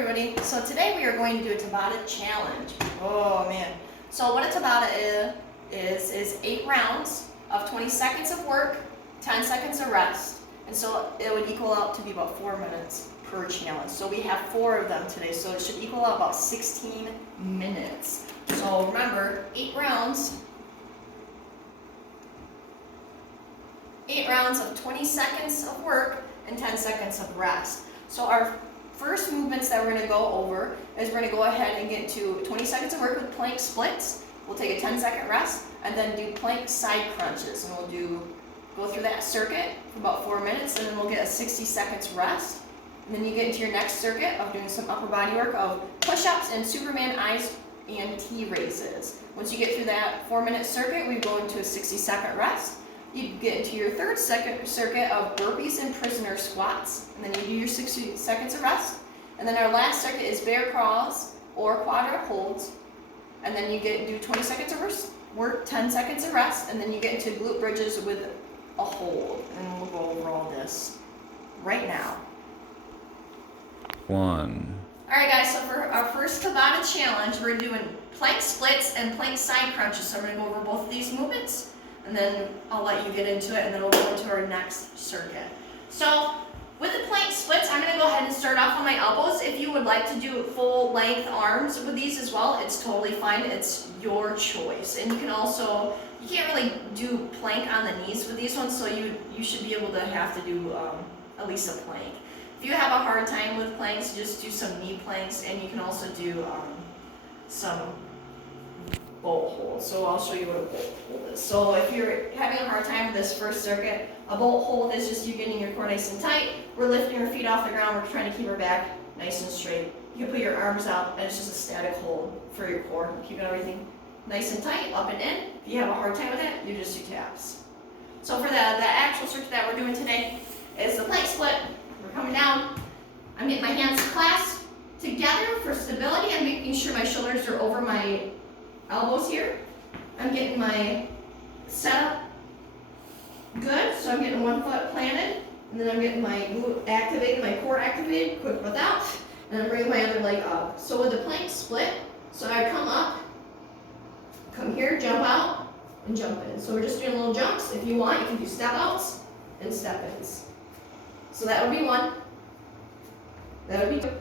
everybody. So today we are going to do a Tabata challenge. Oh man. So what a Tabata is 8 rounds of 20 seconds of work, 10 seconds of rest. And so it would equal out to be about 4 minutes per challenge. So we have 4 of them today. So it should equal out about 16 minutes. So remember, 8 rounds. 8 rounds of 20 seconds of work and 10 seconds of rest. So our first movements that we're going to go over is we're going to go ahead and get to 20 seconds of work with plank splits. We'll take a 10-second rest and then do plank side crunches. And we'll go through that circuit for about 4 minutes, and then we'll get a 60 seconds rest. And then you get into your next circuit of doing some upper body work of push-ups and Superman eyes and T raises. Once you get through that 4-minute circuit, we go into a 60-second rest. You get into your third circuit of burpees and prisoner squats, and then you do your 60 seconds of rest. And then our last circuit is bear crawls or quadruped holds, and then you do 20 seconds of work, 10 seconds of rest, and then you get into glute bridges with a hold. And we'll go over all this right now. 1. Alright guys, so for our first Tabata challenge, we're doing plank splits and plank side crunches. So I'm going to go over both of these movements, and then I'll let you get into it, and then we'll go into our next circuit. So with the plank splits, I'm going to go ahead and start off on my elbows. If you would like to do full length arms with these as well, it's totally fine. It's your choice. And you can also, you can't really do plank on the knees with these ones, so you should be able to have to do at least a plank. If you have a hard time with planks, just do some knee planks, and you can also do some bolt hold. So I'll show you what a bolt hold is. So if you're having a hard time with this first circuit, a bolt hold is just you getting your core nice and tight. We're lifting our feet off the ground. We're trying to keep our back nice and straight. You can put your arms out, and it's just a static hold for your core, keeping everything nice and tight, up and in. If you have a hard time with it, you just do taps. So for the actual circuit that we're doing today is the plank split. We're coming down. I'm getting my hands clasped together for stability. I'm making sure my shoulders are over my elbows here. I'm getting my setup good, so I'm getting one foot planted, and then I'm getting my glute activated, my core activated, quick breath out, and I'm bringing my other leg up. So with the plank split, so I come up, come here, jump out, and jump in. So we're just doing little jumps. If you want, you can do step outs and step ins. So that would be 1, that would be 2,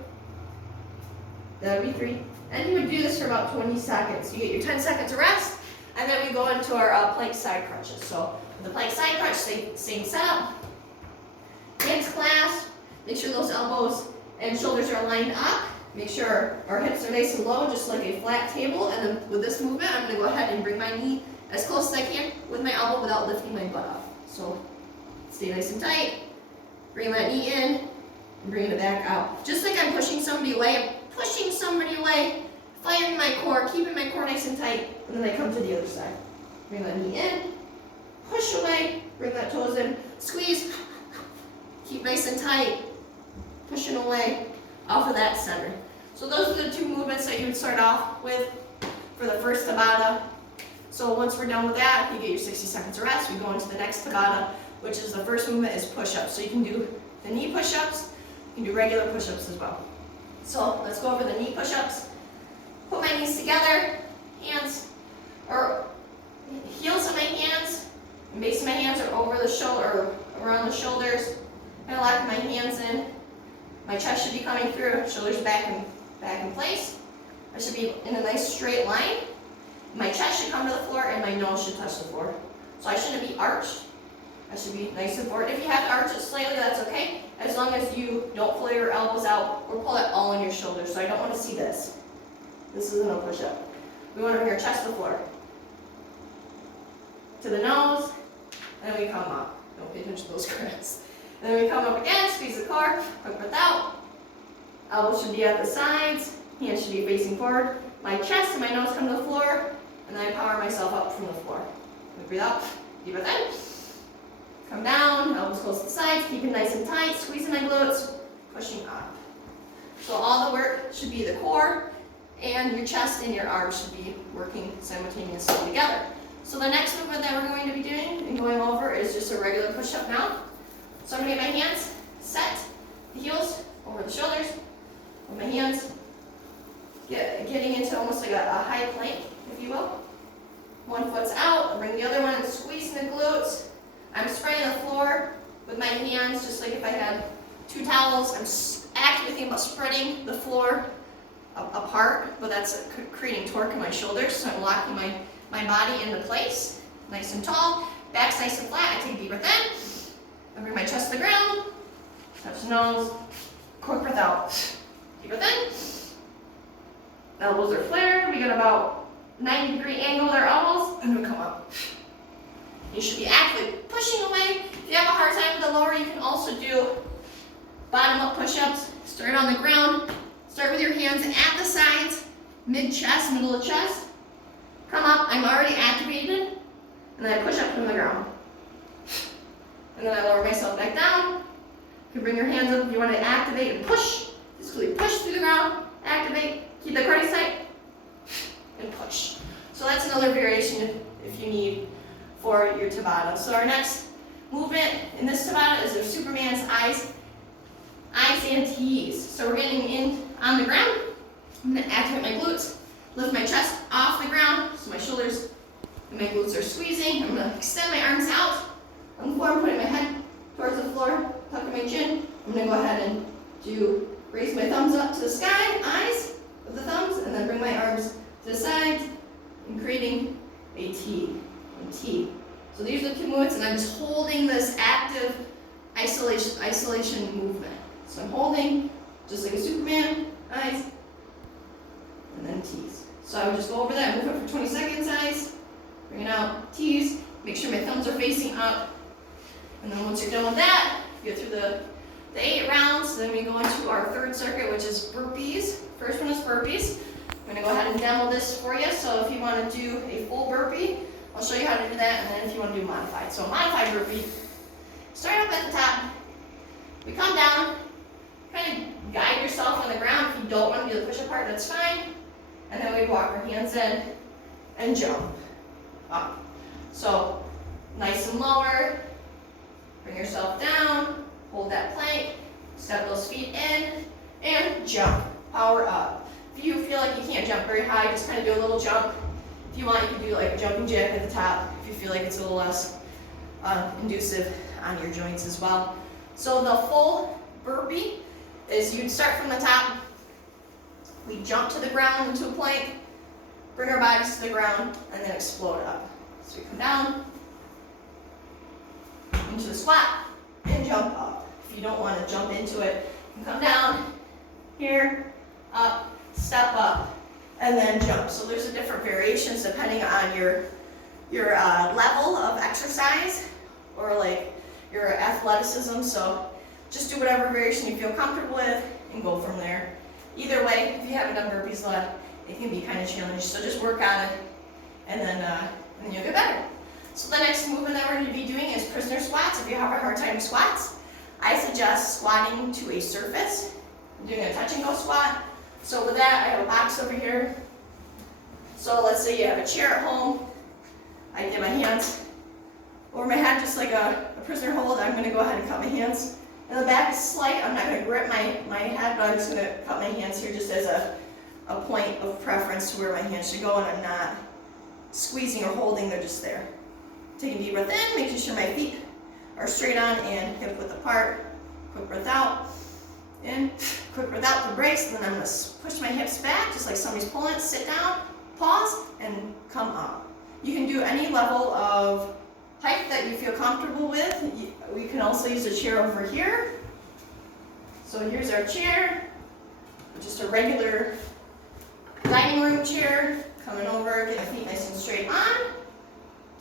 that would be 3. And you would do this for about 20 seconds. You get your 10 seconds of rest, and then we go into our plank side crunches. So the plank side crunch, same setup. Hands clasped. Make sure those elbows and shoulders are lined up. Make sure our hips are nice and low, just like a flat table. And then with this movement, I'm going to go ahead and bring my knee as close as I can with my elbow without lifting my butt up. So stay nice and tight. Bring that knee in and bring it back out. Just like I'm pushing somebody away, I'm pushing somebody away, firing my core, keeping my core nice and tight, and then I come to the other side. Bring that knee in, push away, bring that toes in, squeeze, keep nice and tight, pushing away off of that center. So those are the 2 movements that you would start off with for the first Tabata. So once we're done with that, you get your 60 seconds of rest. We go into the next Tabata, which is the first movement is push-ups. So you can do the knee push-ups, you can do regular push-ups as well. So let's go over the knee push-ups. Put my knees together, hands, or heels of my hands, and base of my hands are over the shoulder, or around the shoulders. I'm gonna lock my hands in. My chest should be coming through, shoulders back in place. I should be in a nice straight line. My chest should come to the floor, and my nose should touch the floor. So I shouldn't be arched. I should be nice and forward. If you have to arch it slightly, that's okay, as long as you don't pull your elbows out or pull it all on your shoulders. So I don't want to see this. This isn't a push-up. We want to bring our chest to the floor. To the nose, and then we come up. Don't pay attention to those cracks. And then we come up again, squeeze the core, quick breath out. Elbows should be at the sides, hands should be facing forward. My chest and my nose come to the floor, and then I power myself up from the floor. Breathe out, deep breath in. Come down, elbows close to the sides, keep it nice and tight, squeezing my glutes, pushing up. So all the work should be the core, and your chest and your arms should be working simultaneously together. So the next movement that we're going to be doing and going over is just a regular push-up now. So I'm going to get my hands set, the heels over the shoulders, my hands, getting into almost like a high plank, if you will. One foot's out, bring the other one and squeeze in the glutes. I'm spraying the floor with my hands, just like if I had 2 towels. I'm actively thinking about spreading the floor apart, but that's creating torque in my shoulders, so I'm locking my body into place, nice and tall. Back's nice and flat. I take a deep breath in. I bring my chest to the ground. Touch the nose. Quick breath out. Deep breath in. Elbows are flared. We got about 90-degree angle with our elbows, and we come up. You should be actively pushing away. If you have a hard time with the lower, you can also do bottom-up push-ups. Start on the ground. Start with your hands at the sides, mid-chest, middle of chest. Come up. I'm already activated. And then I push up from the ground. And then I lower myself back down. You can bring your hands up if you want to activate and push. Physically push through the ground, activate, keep the crunch tight, and push. So that's another variation if you need for your Tabata. So our next movement in this Tabata is our Superman's eyes and T's. So we're getting in on the ground. I'm going to activate my glutes, lift my chest off the ground so my shoulders and my glutes are squeezing. I'm going to extend my arms out on the floor. I'm putting my head towards the floor, tucking my chin. I'm going to go ahead and raise my thumbs up to the sky, eyes with the thumbs, and then bring my arms to the sides and creating a T and T. So these are the 2 movements, and I'm just holding this active isolation movement. So I'm holding just like a Superman, eyes, and then T's. So I would just go over that, move it for 20 seconds, eyes, bring it out, T's, make sure my thumbs are facing up. And then once you're done with that, you go through the 8 rounds. Then we go into our 3rd circuit, which is burpees. First one is burpees. I'm going to go ahead and demo this for you. So if you want to do a full burpee, I'll show you how to do that. And then if you want to do modified. So modified burpee, start up at the top. We come down, kind of guide yourself on the ground. If you don't want to do the push-up part, that's fine. And then we walk our hands in and jump up. So nice and lower. Bring yourself down, hold that plank, step those feet in, and jump. Power up. If you feel like you can't jump very high, just kind of do a little jump. If you want, you can do like a jumping jack at the top if you feel like it's a little less inducive on your joints as well. So the full burpee is you'd start from the top. We jump to the ground into a plank, bring our bodies to the ground, and then explode up. So we come down into the squat and jump up. If you don't want to jump into it, you can come down here, up, step up, and then jump. So there's a different variations depending on your level of exercise or like your athleticism. So just do whatever variation you feel comfortable with and go from there. Either way, if you haven't done burpees a lot, it can be kind of challenging. So just work on it, and then you'll get better. So the next movement that we're going to be doing is prisoner squats. If you have a hard time with squats, I suggest squatting to a surface. I'm doing a touch and go squat. So with that, I have a box over here. So let's say you have a chair at home. I get my hands over my head just like a prisoner hold. I'm going to go ahead and cut my hands. And the back is slight. I'm not going to grip my head, but I'm just going to cut my hands here just as a point of preference to where my hands should go, and I'm not squeezing or holding, they're just there. Take a deep breath in, making sure my feet are straight on and hip width apart. Quick breath out. In, quick breath out for breaks, and then I'm going to push my hips back just like somebody's pulling it. Sit down, pause, and come up. You can do any level of height that you feel comfortable with. We can also use a chair over here. So here's our chair, just a regular dining room chair. Coming over, get my feet nice and straight on.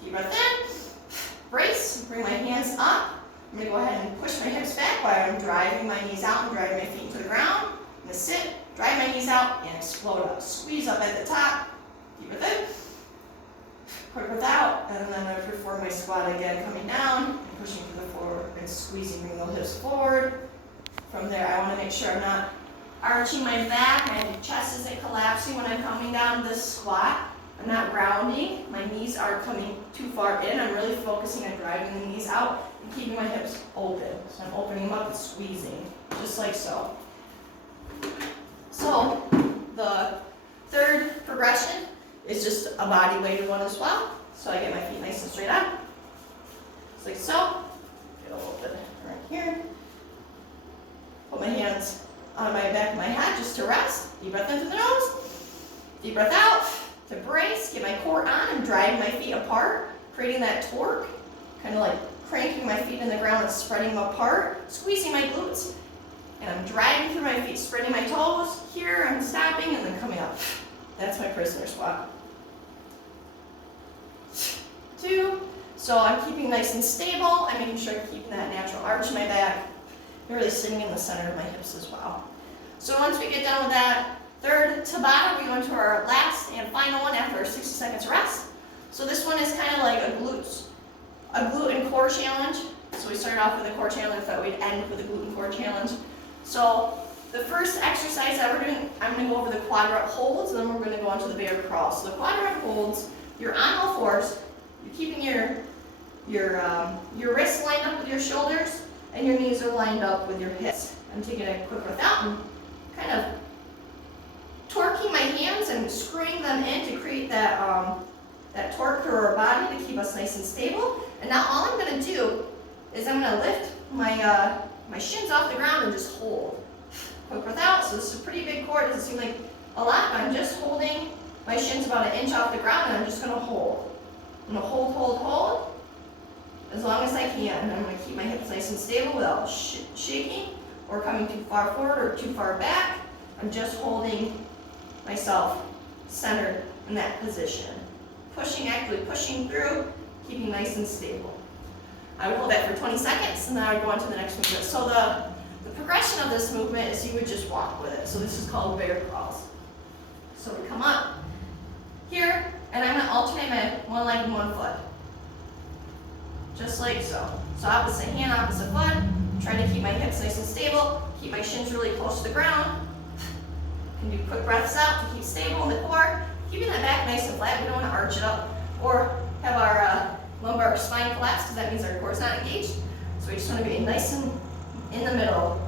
Deep breath in, brace, bring my hands up. I'm going to go ahead and push my hips back while I'm driving my knees out and driving my feet into the ground. I'm going to sit, drive my knees out, and explode up. Squeeze up at the top. Deep breath in. Quick breath out, and then I'm going to perform my squat again, coming down and pushing to the floor and squeezing, bring the hips forward. From there, I want to make sure I'm not arching my back, my chest isn't collapsing when I'm coming down this squat. I'm not grounding, my knees aren't coming too far in. I'm really focusing on driving the knees out and keeping my hips open. So I'm opening them up and squeezing, just like so. a body weighted one as well. So I get my feet nice and straight on. Just like so. Get a little bit right here. Put my hands on my back of my head just to rest. Deep breath into the nose. Deep breath out to brace. Get my core on and driving my feet apart, creating that torque. Kind of like cranking my feet in the ground and spreading them apart, squeezing my glutes. And I'm driving through my feet, spreading my toes. Here I'm stopping and then coming up. That's my prisoner squat. 2. So I'm keeping nice and stable. I'm making sure I'm keeping that natural arch in my back. I'm really sitting in the center of my hips as well. So once we get done with that third Tabata, we go into our last and final one after our 60 seconds rest. So this one is kind of like a glute and core challenge. So we started off with a core challenge, thought we'd end with a glute and core challenge. So the first exercise that we're doing, I'm going to go over the quadruped holds, and then we're going to go on to the bear crawl. So the quadruped holds, you're on all fours, you're keeping your wrists lined up with your shoulders, and your knees are lined up with your hips. I'm taking a quick breath out and kind of torquing my hands and screwing them in to create that torque through our body to keep us nice and stable. And now all I'm going to do is I'm going to lift my shins off the ground and just hold. Quick breath out. So this is a pretty big core. It doesn't seem like a lot, but I'm just holding my shins about 1 inch off the ground, and I'm just going to hold. I'm going to hold as long as I can. And I'm going to keep my hips nice and stable without shaking or coming too far forward or too far back. I'm just holding myself centered in that position. Actively pushing through, keeping nice and stable. I would hold that for 20 seconds, and then I would go on to the next movement. So the progression of this movement is you would just walk with it. So this is called bear crawls. So we come up here, and I'm going to alternate my one leg and one foot. Just like so. So opposite hand, opposite foot. Trying to keep my hips nice and stable. Keep my shins really close to the ground. Can do quick breaths out to keep stable in the core. Keeping that back nice and flat. We don't want to arch it up or have our lumbar spine collapse, because that means our core is not engaged. So we just want to be nice and in the middle.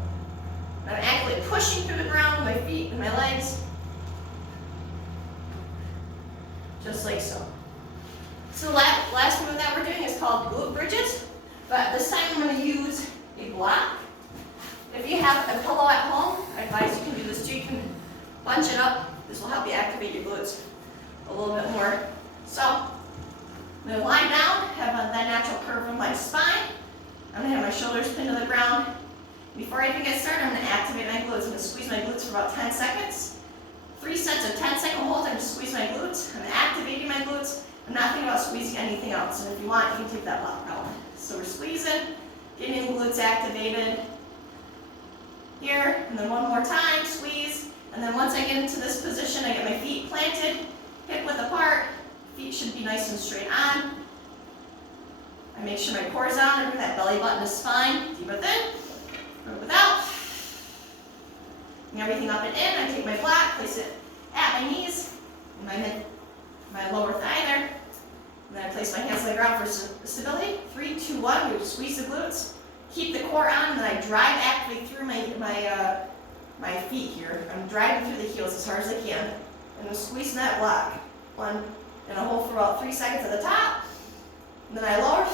I'm actively pushing through the ground with my feet and my legs. Just like so. So the last move that we're doing is called glute bridges. But this time I'm going to use a block. If you have a pillow at home, I advise you can do this too. You can bunch it up. This will help you activate your glutes a little bit more. So I'm going to lie down, have that natural curve in my spine. I'm going to have my shoulders pinned to the ground. Before I even get started, I'm going to activate my glutes. I'm going to squeeze my glutes for about 10 seconds. 3 sets of 10-second holds. I'm just squeezing my glutes. I'm activating my glutes. I'm not thinking about squeezing anything else. And if you want, you can take that block out. So we're squeezing, getting the glutes activated. Here, and then one more time, squeeze. And then once I get into this position, I get my feet planted, hip width apart. Feet should be nice and straight on. I make sure my core is on, I bring that belly button to spine. Deep breath in, breath out. Bring everything up and in. I take my block, place it at my knees, my lower thigh there. And then I place my hands on the ground for stability. 3, 2, 1. We squeeze the glutes. Keep the core on, and then I drive actively through my feet here. I'm driving through the heels as hard as I can. And I'm squeezing that block. 1, and I hold for about 3 seconds at the top. And then I lower,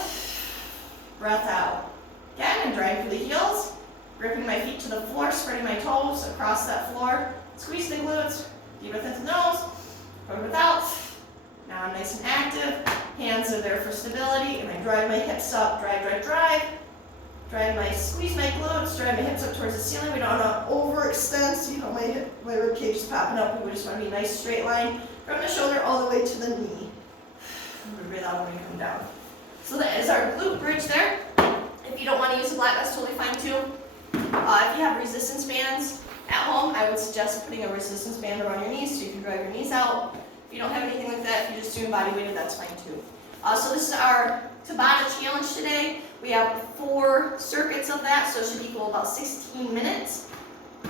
breath out. Again, I'm driving through the heels, gripping my feet to the floor, spreading my toes across that floor. Squeeze the glutes, deep breath into the nose, breath out. Now I'm nice and active. Hands are there for stability, and I drive my hips up, drive. Squeeze my glutes, drive my hips up towards the ceiling. We don't want to overextend. See how my rib cage is popping up. We just want to be a nice straight line from the shoulder all the way to the knee. And we breathe out when we come down. So that is our glute bridge there. If you don't want to use a block, that's totally fine too. If you have resistance bands at home, I would suggest putting a resistance band around your knees so you can drive your knees out. If you don't have anything like that, if you're just doing body weighted, that's fine too. So this is our Tabata challenge today. We have 4 circuits of that, so it should equal about 16 minutes.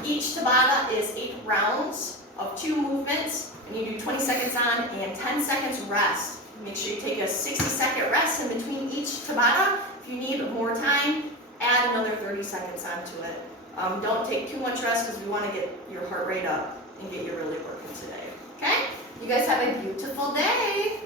Each Tabata is 8 rounds of 2 movements, and you do 20 seconds on and 10 seconds rest. Make sure you take a 60-second rest in between each Tabata. If you need more time, add another 30 seconds onto it. Don't take too much rest because we want to get your heart rate up and get you really working today. Okay? You guys have a beautiful day.